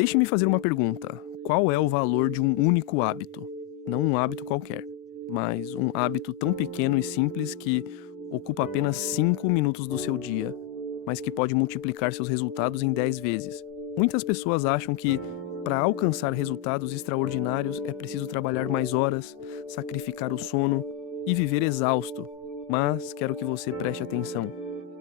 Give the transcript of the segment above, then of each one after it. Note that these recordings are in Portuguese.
Deixe-me fazer uma pergunta. Qual é o valor de um único hábito? Não um hábito qualquer, mas um hábito tão pequeno e simples que ocupa apenas 5 minutos do seu dia, mas que pode multiplicar seus resultados em 10 vezes. Muitas pessoas acham que para alcançar resultados extraordinários é preciso trabalhar mais horas, sacrificar o sono e viver exausto. Mas quero que você preste atenção.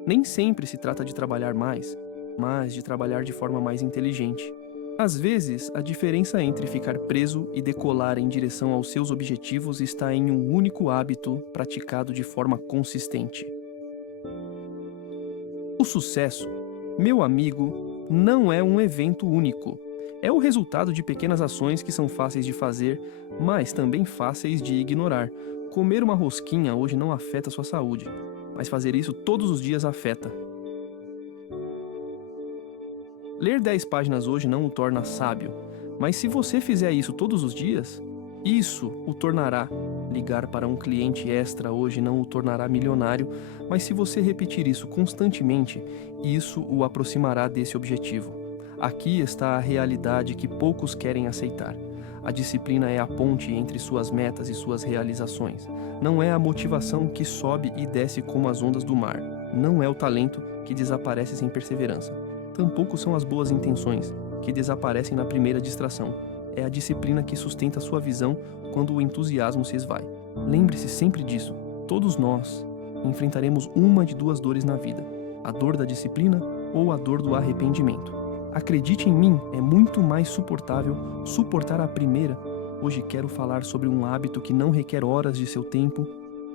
Nem sempre se trata de trabalhar mais, mas de trabalhar de forma mais inteligente. Às vezes, a diferença entre ficar preso e decolar em direção aos seus objetivos está em um único hábito praticado de forma consistente. O sucesso, meu amigo, não é um evento único. É o resultado de pequenas ações que são fáceis de fazer, mas também fáceis de ignorar. Comer uma rosquinha hoje não afeta sua saúde, mas fazer isso todos os dias afeta. Ler 10 páginas hoje não o torna sábio, mas se você fizer isso todos os dias, isso o tornará. Ligar para um cliente extra hoje não o tornará milionário, mas se você repetir isso constantemente, isso o aproximará desse objetivo. Aqui está a realidade que poucos querem aceitar. A disciplina é a ponte entre suas metas e suas realizações. Não é a motivação que sobe e desce como as ondas do mar. Não é o talento que desaparece sem perseverança. Tampouco são as boas intenções, que desaparecem na primeira distração. É a disciplina que sustenta sua visão quando o entusiasmo se esvai. Lembre-se sempre disso. Todos nós enfrentaremos uma de duas dores na vida: a dor da disciplina ou a dor do arrependimento. Acredite em mim, é muito mais suportável suportar a primeira. Hoje quero falar sobre um hábito que não requer horas de seu tempo,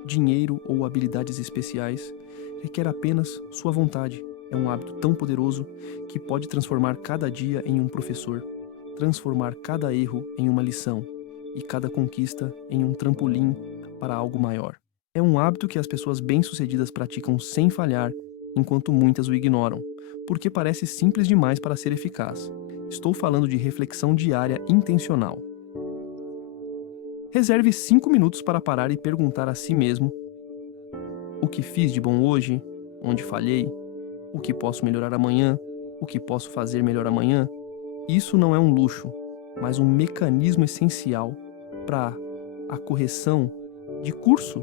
dinheiro ou habilidades especiais. Requer apenas sua vontade. É um hábito tão poderoso que pode transformar cada dia em um professor, transformar cada erro em uma lição e cada conquista em um trampolim para algo maior. É um hábito que as pessoas bem-sucedidas praticam sem falhar, enquanto muitas o ignoram, porque parece simples demais para ser eficaz. Estou falando de reflexão diária intencional. Reserve 5 minutos para parar e perguntar a si mesmo: o que fiz de bom hoje? Onde falhei? O que posso melhorar amanhã? O que posso fazer melhor amanhã? Isso não é um luxo, mas um mecanismo essencial para a correção de curso.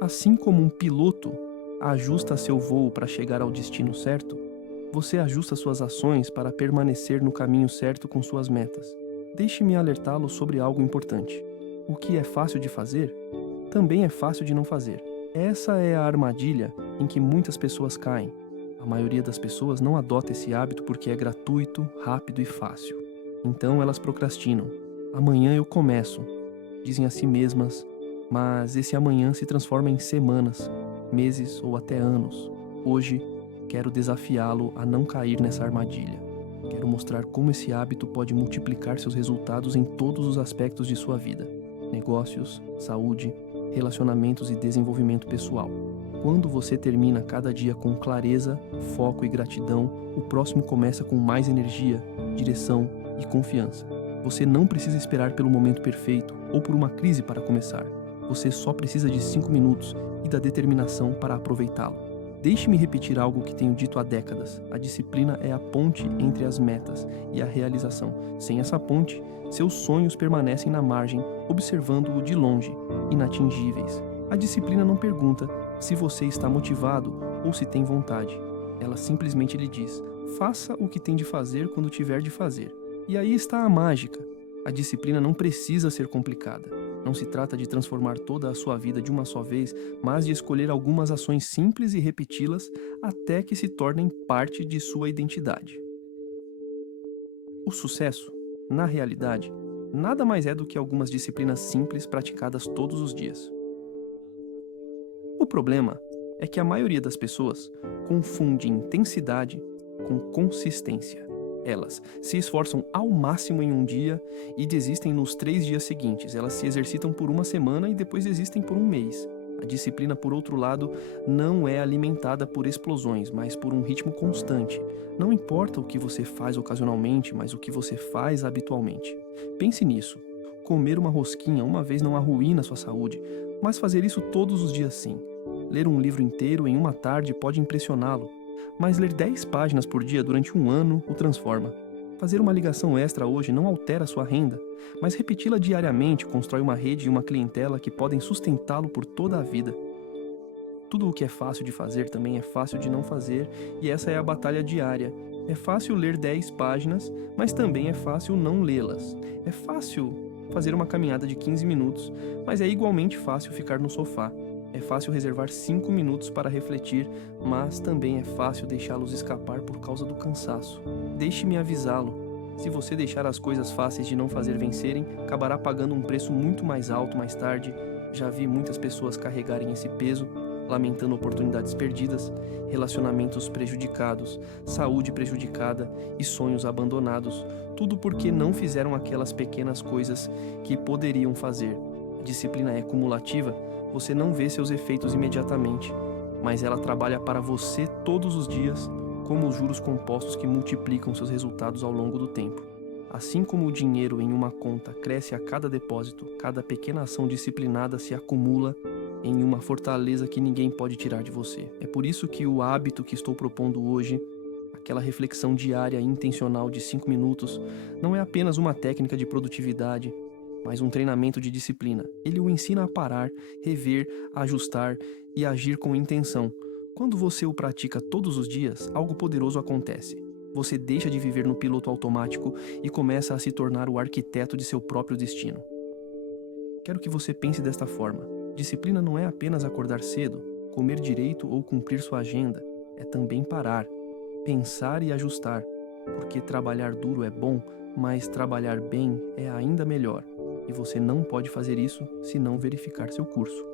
Assim como um piloto ajusta seu voo para chegar ao destino certo, você ajusta suas ações para permanecer no caminho certo com suas metas. Deixe-me alertá-lo sobre algo importante. O que é fácil de fazer, também é fácil de não fazer. Essa é a armadilha em que muitas pessoas caem. A maioria das pessoas não adota esse hábito porque é gratuito, rápido e fácil. Então elas procrastinam. Amanhã eu começo, dizem a si mesmas, mas esse amanhã se transforma em semanas, meses ou até anos. Hoje, quero desafiá-lo a não cair nessa armadilha. Quero mostrar como esse hábito pode multiplicar seus resultados em todos os aspectos de sua vida: negócios, saúde, relacionamentos e desenvolvimento pessoal. Quando você termina cada dia com clareza, foco e gratidão, o próximo começa com mais energia, direção e confiança. Você não precisa esperar pelo momento perfeito ou por uma crise para começar. Você só precisa de 5 minutos e da determinação para aproveitá-lo. Deixe-me repetir algo que tenho dito há décadas. A disciplina é a ponte entre as metas e a realização. Sem essa ponte, seus sonhos permanecem na margem, observando-o de longe, inatingíveis. A disciplina não pergunta se você está motivado ou se tem vontade. Ela simplesmente lhe diz: faça o que tem de fazer quando tiver de fazer. E aí está a mágica. A disciplina não precisa ser complicada. Não se trata de transformar toda a sua vida de uma só vez, mas de escolher algumas ações simples e repeti-las até que se tornem parte de sua identidade. O sucesso, na realidade, nada mais é do que algumas disciplinas simples praticadas todos os dias. O problema é que a maioria das pessoas confunde intensidade com consistência. Elas se esforçam ao máximo em um dia e desistem nos 3 dias seguintes. Elas se exercitam por uma semana e depois desistem por um mês. A disciplina, por outro lado, não é alimentada por explosões, mas por um ritmo constante. Não importa o que você faz ocasionalmente, mas o que você faz habitualmente. Pense nisso. Comer uma rosquinha uma vez não arruína sua saúde, mas fazer isso todos os dias sim. Ler um livro inteiro em uma tarde pode impressioná-lo, mas ler 10 páginas por dia durante um ano o transforma. Fazer uma ligação extra hoje não altera sua renda, mas repeti-la diariamente constrói uma rede e uma clientela que podem sustentá-lo por toda a vida. Tudo o que é fácil de fazer também é fácil de não fazer, e essa é a batalha diária. É fácil ler 10 páginas, mas também é fácil não lê-las. É fácil fazer uma caminhada de 15 minutos, mas é igualmente fácil ficar no sofá. É fácil reservar 5 minutos para refletir, mas também é fácil deixá-los escapar por causa do cansaço. Deixe-me avisá-lo. Se você deixar as coisas fáceis de não fazer vencerem, acabará pagando um preço muito mais alto mais tarde. Já vi muitas pessoas carregarem esse peso, lamentando oportunidades perdidas, relacionamentos prejudicados, saúde prejudicada e sonhos abandonados, tudo porque não fizeram aquelas pequenas coisas que poderiam fazer. A disciplina é cumulativa, você não vê seus efeitos imediatamente, mas ela trabalha para você todos os dias, como os juros compostos que multiplicam seus resultados ao longo do tempo. Assim como o dinheiro em uma conta cresce a cada depósito, cada pequena ação disciplinada se acumula em uma fortaleza que ninguém pode tirar de você. É por isso que o hábito que estou propondo hoje, aquela reflexão diária e intencional de 5 minutos, não é apenas uma técnica de produtividade, mas um treinamento de disciplina. Ele o ensina a parar, rever, ajustar e agir com intenção. Quando você o pratica todos os dias, algo poderoso acontece. Você deixa de viver no piloto automático e começa a se tornar o arquiteto de seu próprio destino. Quero que você pense desta forma. Disciplina não é apenas acordar cedo, comer direito ou cumprir sua agenda. É também parar, pensar e ajustar. Porque trabalhar duro é bom, mas trabalhar bem é ainda melhor. E você não pode fazer isso se não verificar seu curso.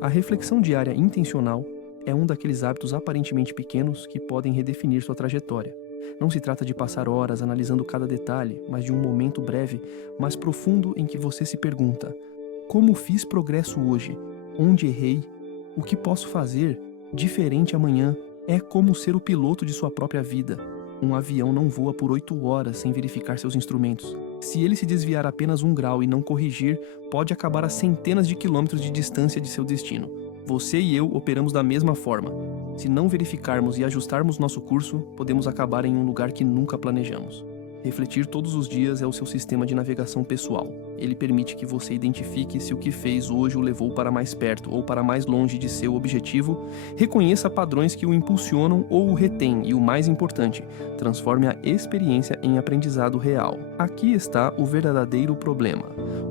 A reflexão diária intencional é um daqueles hábitos aparentemente pequenos que podem redefinir sua trajetória. Não se trata de passar horas analisando cada detalhe, mas de um momento breve, mas profundo em que você se pergunta: como fiz progresso hoje? Onde errei? O que posso fazer diferente amanhã? É como ser o piloto de sua própria vida. Um avião não voa por 8 horas sem verificar seus instrumentos. Se ele se desviar apenas 1 grau e não corrigir, pode acabar a centenas de quilômetros de distância de seu destino. Você e eu operamos da mesma forma. Se não verificarmos e ajustarmos nosso curso, podemos acabar em um lugar que nunca planejamos. Refletir todos os dias é o seu sistema de navegação pessoal. Ele permite que você identifique se o que fez hoje o levou para mais perto ou para mais longe de seu objetivo, reconheça padrões que o impulsionam ou o retêm e, o mais importante, transforme a experiência em aprendizado real. Aqui está o verdadeiro problema.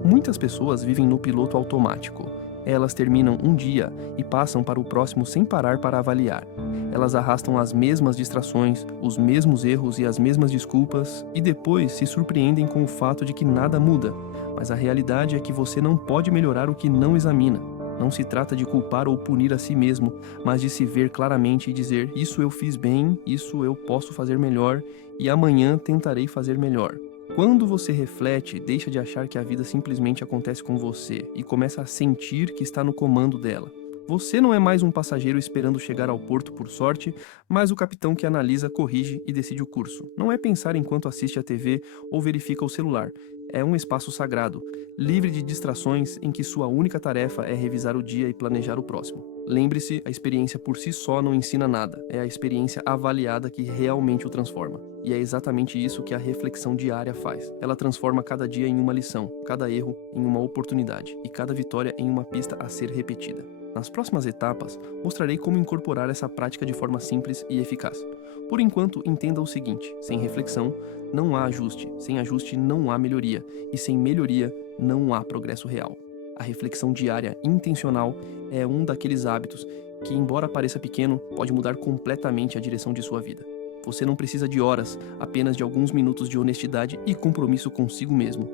Muitas pessoas vivem no piloto automático. Elas terminam um dia e passam para o próximo sem parar para avaliar. Elas arrastam as mesmas distrações, os mesmos erros e as mesmas desculpas e depois se surpreendem com o fato de que nada muda. Mas a realidade é que você não pode melhorar o que não examina. Não se trata de culpar ou punir a si mesmo, mas de se ver claramente e dizer: isso eu fiz bem, isso eu posso fazer melhor e amanhã tentarei fazer melhor. Quando você reflete, deixa de achar que a vida simplesmente acontece com você e começa a sentir que está no comando dela. Você não é mais um passageiro esperando chegar ao porto por sorte, mas o capitão que analisa, corrige e decide o curso. Não é pensar enquanto assiste a TV ou verifica o celular. É um espaço sagrado, livre de distrações, em que sua única tarefa é revisar o dia e planejar o próximo. Lembre-se, a experiência por si só não ensina nada. É a experiência avaliada que realmente o transforma. E é exatamente isso que a reflexão diária faz. Ela transforma cada dia em uma lição, cada erro em uma oportunidade e cada vitória em uma pista a ser repetida. Nas próximas etapas, mostrarei como incorporar essa prática de forma simples e eficaz. Por enquanto, entenda o seguinte: sem reflexão, não há ajuste, sem ajuste não há melhoria, e sem melhoria não há progresso real. A reflexão diária intencional é um daqueles hábitos que, embora pareça pequeno, pode mudar completamente a direção de sua vida. Você não precisa de horas, apenas de alguns minutos de honestidade e compromisso consigo mesmo.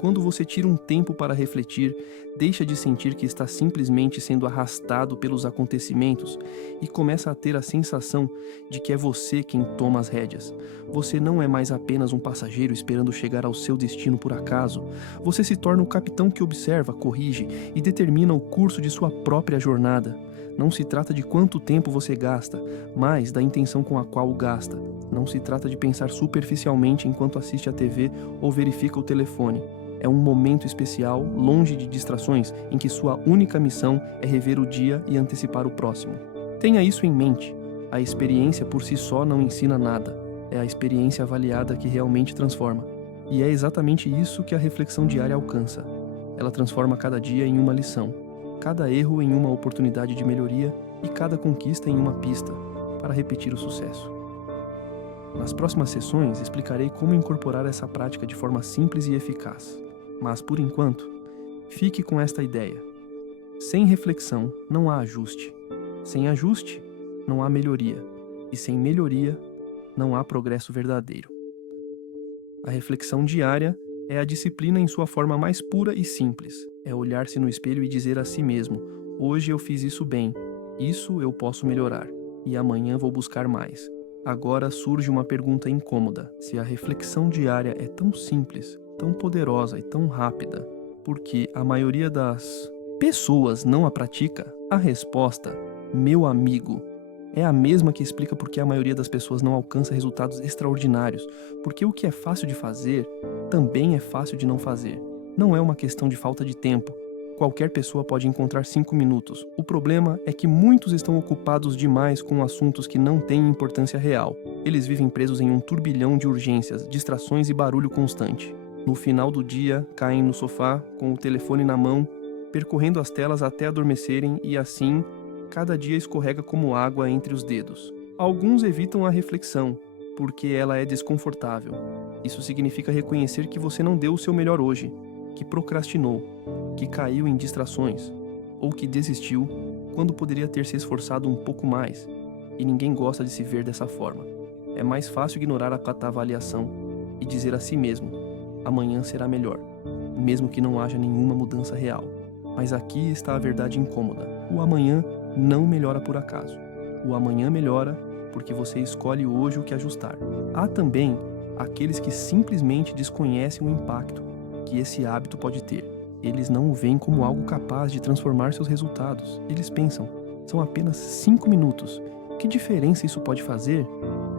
Quando você tira um tempo para refletir, deixa de sentir que está simplesmente sendo arrastado pelos acontecimentos e começa a ter a sensação de que é você quem toma as rédeas. Você não é mais apenas um passageiro esperando chegar ao seu destino por acaso. Você se torna o capitão que observa, corrige e determina o curso de sua própria jornada. Não se trata de quanto tempo você gasta, mas da intenção com a qual o gasta. Não se trata de pensar superficialmente enquanto assiste a TV ou verifica o telefone. É um momento especial, longe de distrações, em que sua única missão é rever o dia e antecipar o próximo. Tenha isso em mente. A experiência por si só não ensina nada, É a experiência avaliada que realmente transforma. E é exatamente isso que a reflexão diária alcança. Ela transforma cada dia em uma lição, cada erro em uma oportunidade de melhoria e cada conquista em uma pista para repetir o sucesso. Nas próximas sessões, explicarei como incorporar essa prática de forma simples e eficaz. Mas, por enquanto, fique com esta ideia. Sem reflexão, não há ajuste. Sem ajuste, não há melhoria. E sem melhoria, não há progresso verdadeiro. A reflexão diária é a disciplina em sua forma mais pura e simples. É olhar-se no espelho e dizer a si mesmo: hoje eu fiz isso bem, isso eu posso melhorar, e amanhã vou buscar mais. Agora surge uma pergunta incômoda: se a reflexão diária é tão simples, tão poderosa e tão rápida, por que a maioria das pessoas não a pratica? A resposta, meu amigo, é a mesma que explica por que a maioria das pessoas não alcança resultados extraordinários, porque o que é fácil de fazer também é fácil de não fazer. Não é uma questão de falta de tempo. Qualquer pessoa pode encontrar 5 minutos. O problema é que muitos estão ocupados demais com assuntos que não têm importância real. Eles vivem presos em um turbilhão de urgências, distrações e barulho constante. No final do dia, caem no sofá, com o telefone na mão, percorrendo as telas até adormecerem e assim, cada dia escorrega como água entre os dedos. Alguns evitam a reflexão, porque ela é desconfortável. Isso significa reconhecer que você não deu o seu melhor hoje, que procrastinou, que caiu em distrações, ou que desistiu quando poderia ter se esforçado um pouco mais, e ninguém gosta de se ver dessa forma. É mais fácil ignorar a avaliação e dizer a si mesmo: amanhã será melhor, mesmo que não haja nenhuma mudança real. Mas aqui está a verdade incômoda: o amanhã não melhora por acaso. O amanhã melhora porque você escolhe hoje o que ajustar. Há também aqueles que simplesmente desconhecem o impacto que esse hábito pode ter. Eles não o veem como algo capaz de transformar seus resultados. Eles pensam: são apenas 5 minutos. Que diferença isso pode fazer?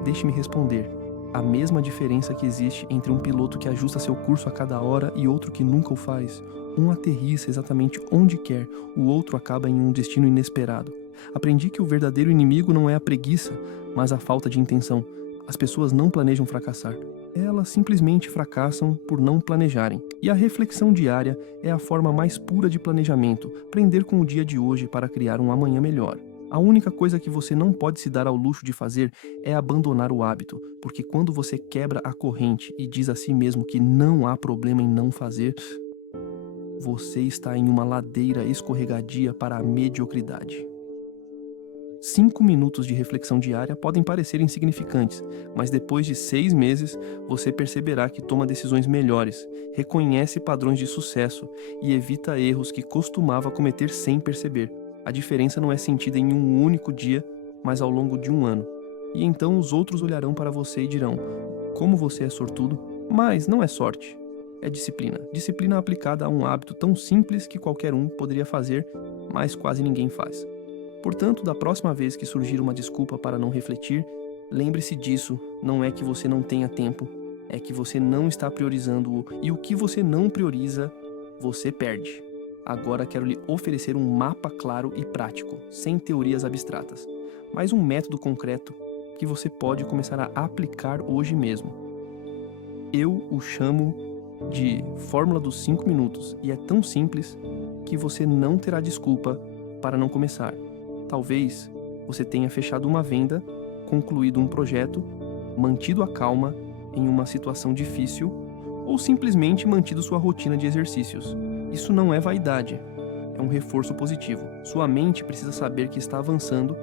Deixe-me responder. A mesma diferença que existe entre um piloto que ajusta seu curso a cada hora e outro que nunca o faz. Um aterrissa exatamente onde quer, o outro acaba em um destino inesperado. Aprendi que o verdadeiro inimigo não é a preguiça, mas a falta de intenção. As pessoas não planejam fracassar. Elas simplesmente fracassam por não planejarem. E a reflexão diária é a forma mais pura de planejamento, aprender com o dia de hoje para criar um amanhã melhor. A única coisa que você não pode se dar ao luxo de fazer é abandonar o hábito, porque quando você quebra a corrente e diz a si mesmo que não há problema em não fazer, você está em uma ladeira escorregadia para a mediocridade. 5 minutos de reflexão diária podem parecer insignificantes, mas depois de 6 meses, você perceberá que toma decisões melhores, reconhece padrões de sucesso e evita erros que costumava cometer sem perceber. A diferença não é sentida em um único dia, mas ao longo de um ano. E então os outros olharão para você e dirão: como você é sortudo? Mas não é sorte. É disciplina. Disciplina aplicada a um hábito tão simples que qualquer um poderia fazer, mas quase ninguém faz. Portanto, da próxima vez que surgir uma desculpa para não refletir, lembre-se disso: não é que você não tenha tempo, é que você não está priorizando-o, e o que você não prioriza, você perde. Agora quero lhe oferecer um mapa claro e prático, sem teorias abstratas, mas um método concreto que você pode começar a aplicar hoje mesmo. Eu o chamo de Fórmula dos 5 minutos, e é tão simples que você não terá desculpa para não começar. Talvez você tenha fechado uma venda, concluído um projeto, mantido a calma em uma situação difícil ou simplesmente mantido sua rotina de exercícios. Isso não é vaidade, é um reforço positivo. Sua mente precisa saber que está avançando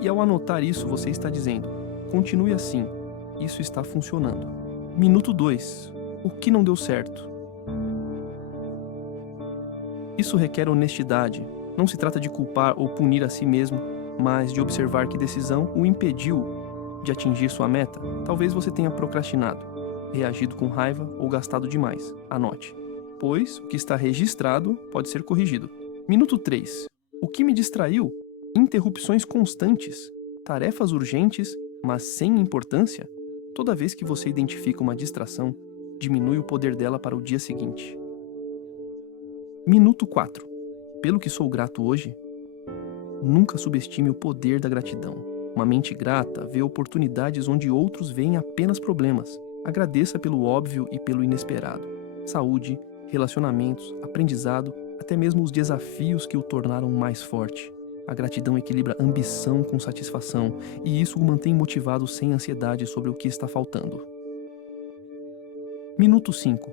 e ao anotar isso você está dizendo: continue assim, isso está funcionando. Minuto 2. O que não deu certo? Isso requer honestidade. Não se trata de culpar ou punir a si mesmo, mas de observar que decisão o impediu de atingir sua meta. Talvez você tenha procrastinado, reagido com raiva ou gastado demais. Anote, pois o que está registrado pode ser corrigido. Minuto 3. O que me distraiu? Interrupções constantes, tarefas urgentes, mas sem importância. Toda vez que você identifica uma distração, diminui o poder dela para o dia seguinte. Minuto 4. Pelo que sou grato hoje, nunca subestime o poder da gratidão. Uma mente grata vê oportunidades onde outros veem apenas problemas. Agradeça pelo óbvio e pelo inesperado. Saúde, relacionamentos, aprendizado, até mesmo os desafios que o tornaram mais forte. A gratidão equilibra ambição com satisfação, e isso o mantém motivado sem ansiedade sobre o que está faltando. Minuto 5.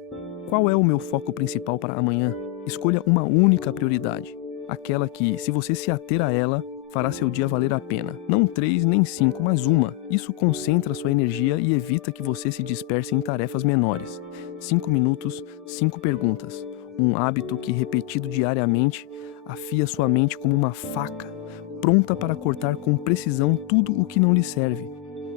Qual é o meu foco principal para amanhã? Escolha uma única prioridade. Aquela que, se você se ater a ela, fará seu dia valer a pena. Não 3 nem 5, mas uma. Isso concentra sua energia e evita que você se disperse em tarefas menores. 5 minutos, 5 perguntas. Um hábito que, repetido diariamente, afia sua mente como uma faca, pronta para cortar com precisão tudo o que não lhe serve.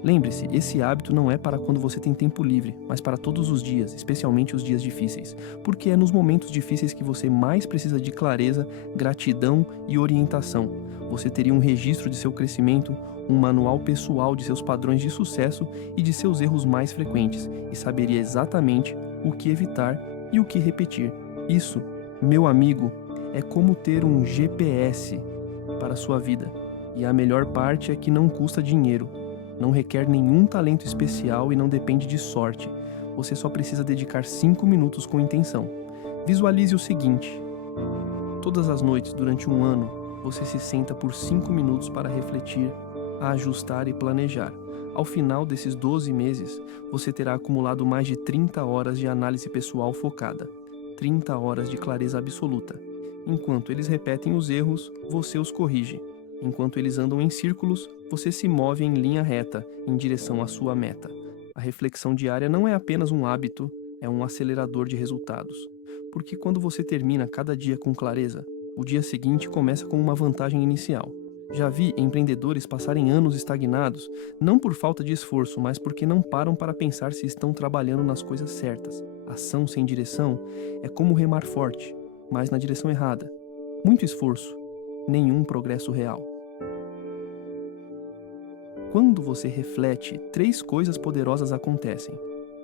Lembre-se, esse hábito não é para quando você tem tempo livre, mas para todos os dias, especialmente os dias difíceis, porque é nos momentos difíceis que você mais precisa de clareza, gratidão e orientação. Você teria um registro de seu crescimento, um manual pessoal de seus padrões de sucesso e de seus erros mais frequentes, e saberia exatamente o que evitar e o que repetir. Isso, meu amigo, é como ter um GPS para a sua vida. E a melhor parte é que não custa dinheiro. Não requer nenhum talento especial e não depende de sorte. Você só precisa dedicar 5 minutos com intenção. Visualize o seguinte: todas as noites durante um ano, você se senta por 5 minutos para refletir, ajustar e planejar. Ao final desses 12 meses, você terá acumulado mais de 30 horas de análise pessoal focada. 30 horas de clareza absoluta. Enquanto eles repetem os erros, você os corrige. Enquanto eles andam em círculos, você se move em linha reta, em direção à sua meta. A reflexão diária não é apenas um hábito, é um acelerador de resultados. Porque quando você termina cada dia com clareza, o dia seguinte começa com uma vantagem inicial. Já vi empreendedores passarem anos estagnados, não por falta de esforço, mas porque não param para pensar se estão trabalhando nas coisas certas. Ação sem direção é como remar forte, mas na direção errada. Muito esforço, nenhum progresso real. Quando você reflete, 3 coisas poderosas acontecem.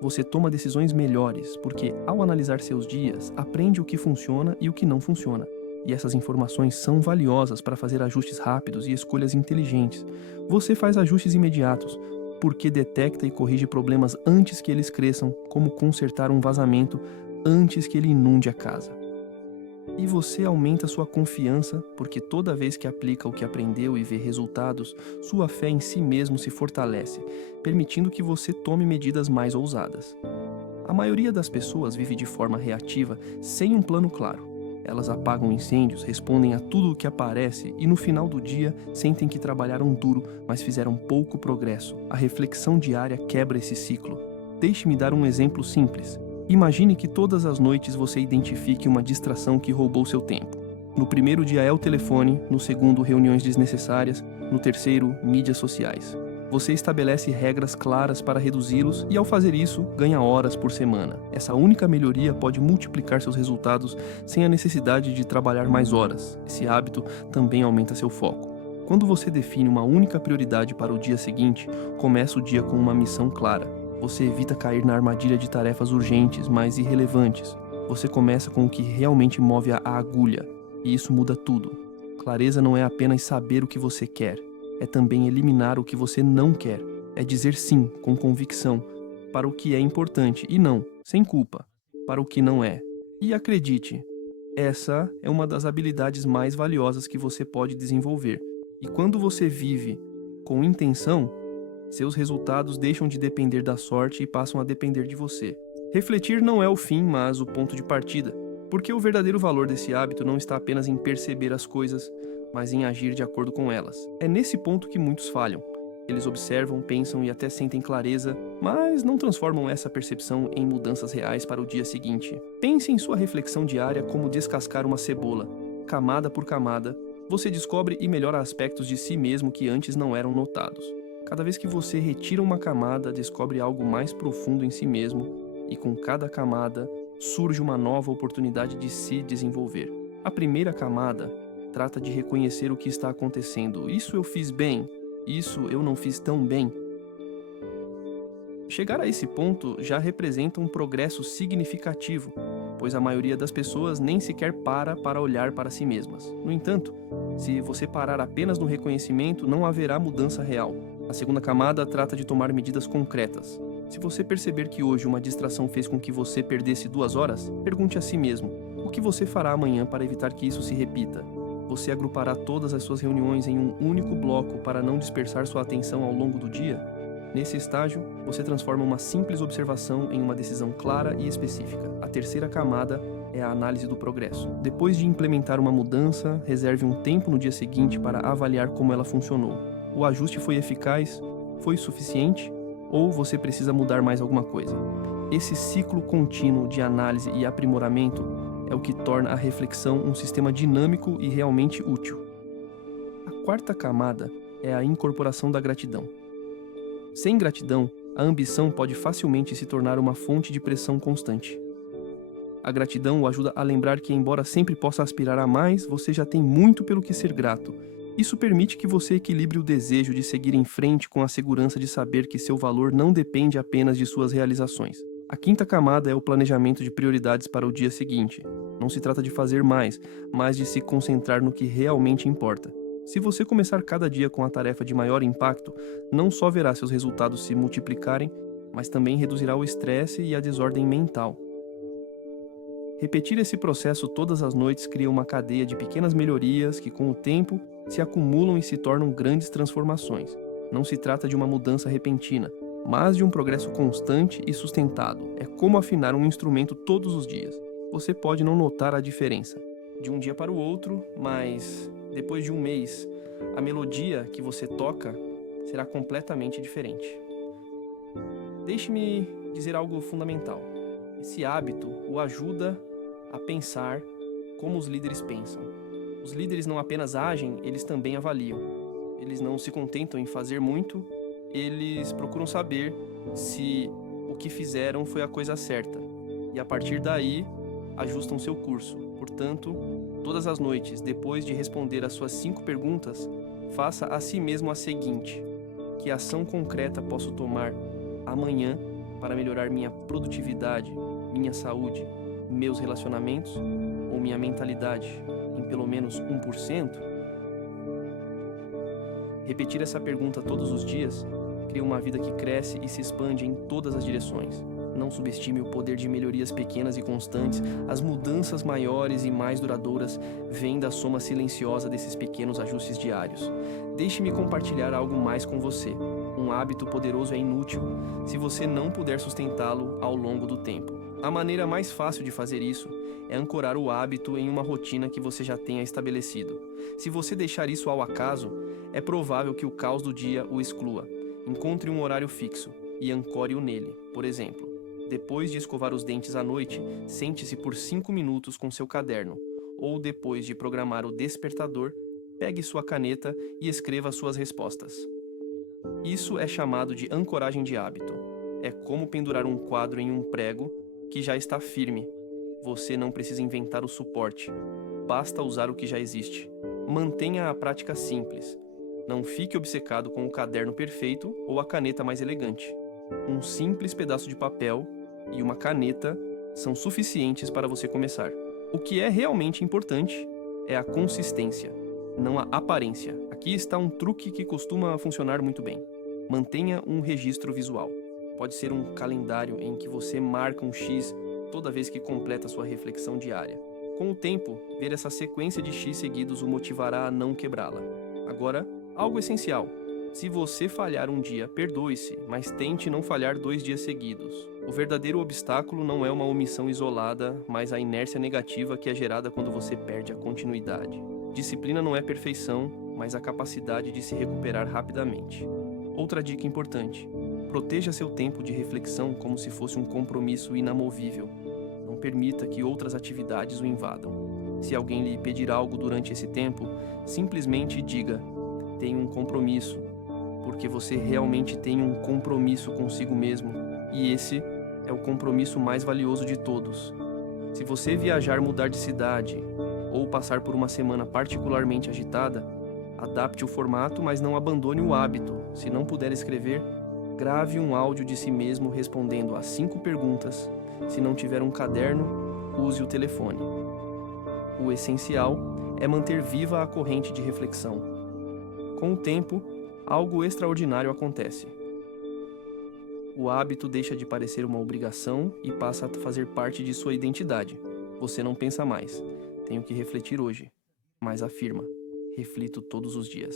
Você toma decisões melhores, porque ao analisar seus dias, aprende o que funciona e o que não funciona. E essas informações são valiosas para fazer ajustes rápidos e escolhas inteligentes. Você faz ajustes imediatos, porque detecta e corrige problemas antes que eles cresçam, como consertar um vazamento antes que ele inunde a casa. E você aumenta sua confiança, porque toda vez que aplica o que aprendeu e vê resultados, sua fé em si mesmo se fortalece, permitindo que você tome medidas mais ousadas. A maioria das pessoas vive de forma reativa, sem um plano claro. Elas apagam incêndios, respondem a tudo o que aparece e no final do dia sentem que trabalharam duro, mas fizeram pouco progresso. A reflexão diária quebra esse ciclo. Deixe-me dar um exemplo simples. Imagine que todas as noites você identifique uma distração que roubou seu tempo. No primeiro dia é o telefone, no segundo reuniões desnecessárias, no terceiro mídias sociais. Você estabelece regras claras para reduzi-los e ao fazer isso, ganha horas por semana. Essa única melhoria pode multiplicar seus resultados sem a necessidade de trabalhar mais horas. Esse hábito também aumenta seu foco. Quando você define uma única prioridade para o dia seguinte, começa o dia com uma missão clara. Você evita cair na armadilha de tarefas urgentes, mas irrelevantes. Você começa com o que realmente move a agulha, e isso muda tudo. Clareza não é apenas saber o que você quer, é também eliminar o que você não quer. É dizer sim, com convicção, para o que é importante e não, sem culpa, para o que não é. E acredite, essa é uma das habilidades mais valiosas que você pode desenvolver. E quando você vive com intenção, seus resultados deixam de depender da sorte e passam a depender de você. Refletir não é o fim, mas o ponto de partida, porque o verdadeiro valor desse hábito não está apenas em perceber as coisas, mas em agir de acordo com elas. É nesse ponto que muitos falham. Eles observam, pensam e até sentem clareza, mas não transformam essa percepção em mudanças reais para o dia seguinte. Pense em sua reflexão diária como descascar uma cebola. Camada por camada, você descobre e melhora aspectos de si mesmo que antes não eram notados. Cada vez que você retira uma camada, descobre algo mais profundo em si mesmo, e com cada camada surge uma nova oportunidade de se desenvolver. A primeira camada trata de reconhecer o que está acontecendo. Isso eu fiz bem, isso eu não fiz tão bem. Chegar a esse ponto já representa um progresso significativo. pois a maioria das pessoas nem sequer para olhar para si mesmas. No entanto, se você parar apenas no reconhecimento, não haverá mudança real. A segunda camada trata de tomar medidas concretas. Se você perceber que hoje uma distração fez com que você perdesse 2 horas, pergunte a si mesmo: o que você fará amanhã para evitar que isso se repita? Você agrupará todas as suas reuniões em um único bloco para não dispersar sua atenção ao longo do dia? Nesse estágio, você transforma uma simples observação em uma decisão clara e específica. A terceira camada é a análise do progresso. Depois de implementar uma mudança, reserve um tempo no dia seguinte para avaliar como ela funcionou. O ajuste foi eficaz? Foi suficiente? Ou você precisa mudar mais alguma coisa? Esse ciclo contínuo de análise e aprimoramento é o que torna a reflexão um sistema dinâmico e realmente útil. A quarta camada é a incorporação da gratidão. Sem gratidão, a ambição pode facilmente se tornar uma fonte de pressão constante. A gratidão o ajuda a lembrar que, embora sempre possa aspirar a mais, você já tem muito pelo que ser grato. Isso permite que você equilibre o desejo de seguir em frente com a segurança de saber que seu valor não depende apenas de suas realizações. A quinta camada é o planejamento de prioridades para o dia seguinte. Não se trata de fazer mais, mas de se concentrar no que realmente importa. Se você começar cada dia com a tarefa de maior impacto, não só verá seus resultados se multiplicarem, mas também reduzirá o estresse e a desordem mental. Repetir esse processo todas as noites cria uma cadeia de pequenas melhorias que, com o tempo, se acumulam e se tornam grandes transformações. Não se trata de uma mudança repentina, mas de um progresso constante e sustentado. É como afinar um instrumento todos os dias. Você pode não notar a diferença de um dia para o outro, mas depois de um mês, a melodia que você toca será completamente diferente. Deixe-me dizer algo fundamental. Esse hábito o ajuda a pensar como os líderes pensam. Os líderes não apenas agem, eles também avaliam. Eles não se contentam em fazer muito, eles procuram saber se o que fizeram foi a coisa certa. E a partir daí, ajustam seu curso. Portanto, todas as noites, depois de responder as suas 5 perguntas, faça a si mesmo a seguinte: que ação concreta posso tomar amanhã para melhorar minha produtividade, minha saúde, meus relacionamentos ou minha mentalidade em pelo menos 1%? Repetir essa pergunta todos os dias cria uma vida que cresce e se expande em todas as direções. Não subestime o poder de melhorias pequenas e constantes. As mudanças maiores e mais duradouras vêm da soma silenciosa desses pequenos ajustes diários. Deixe-me compartilhar algo mais com você. Um hábito poderoso é inútil se você não puder sustentá-lo ao longo do tempo. A maneira mais fácil de fazer isso é ancorar o hábito em uma rotina que você já tenha estabelecido. Se você deixar isso ao acaso, é provável que o caos do dia o exclua. Encontre um horário fixo e ancore-o nele. Por exemplo, depois de escovar os dentes à noite, sente-se por 5 minutos com seu caderno. Ou depois de programar o despertador, pegue sua caneta e escreva suas respostas. Isso é chamado de ancoragem de hábito. É como pendurar um quadro em um prego que já está firme. Você não precisa inventar o suporte. Basta usar o que já existe. Mantenha a prática simples. Não fique obcecado com o caderno perfeito ou a caneta mais elegante. Um simples pedaço de papel e uma caneta são suficientes para você começar. O que é realmente importante é a consistência, não a aparência. Aqui está um truque que costuma funcionar muito bem. Mantenha um registro visual. Pode ser um calendário em que você marca um X toda vez que completa sua reflexão diária. Com o tempo, ver essa sequência de X seguidos o motivará a não quebrá-la. Agora, algo essencial. Se você falhar um dia, perdoe-se, mas tente não falhar 2 dias seguidos. O verdadeiro obstáculo não é uma omissão isolada, mas a inércia negativa que é gerada quando você perde a continuidade. Disciplina não é perfeição, mas a capacidade de se recuperar rapidamente. Outra dica importante: proteja seu tempo de reflexão como se fosse um compromisso inamovível. Não permita que outras atividades o invadam. Se alguém lhe pedir algo durante esse tempo, simplesmente diga: tenho um compromisso, porque você realmente tem um compromisso consigo mesmo, e esse é o compromisso mais valioso de todos. Se você viajar, mudar de cidade, ou passar por uma semana particularmente agitada, adapte o formato, mas não abandone o hábito. Se não puder escrever, grave um áudio de si mesmo respondendo a 5 perguntas. Se não tiver um caderno, use o telefone. O essencial é manter viva a corrente de reflexão. Com o tempo, algo extraordinário acontece. O hábito deixa de parecer uma obrigação e passa a fazer parte de sua identidade. Você não pensa mais, tenho que refletir hoje, mas afirma, reflito todos os dias.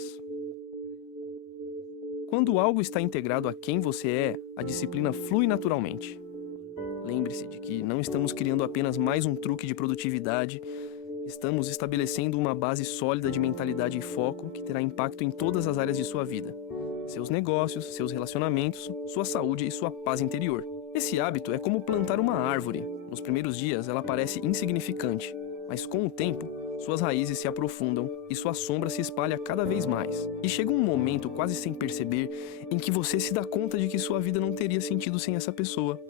Quando algo está integrado a quem você é, a disciplina flui naturalmente. Lembre-se de que não estamos criando apenas mais um truque de produtividade, estamos estabelecendo uma base sólida de mentalidade e foco que terá impacto em todas as áreas de sua vida. Seus negócios, seus relacionamentos, sua saúde e sua paz interior. Esse hábito é como plantar uma árvore. Nos primeiros dias ela parece insignificante, mas com o tempo, suas raízes se aprofundam e sua sombra se espalha cada vez mais. E chega um momento, quase sem perceber, em que você se dá conta de que sua vida não teria sentido sem essa pessoa.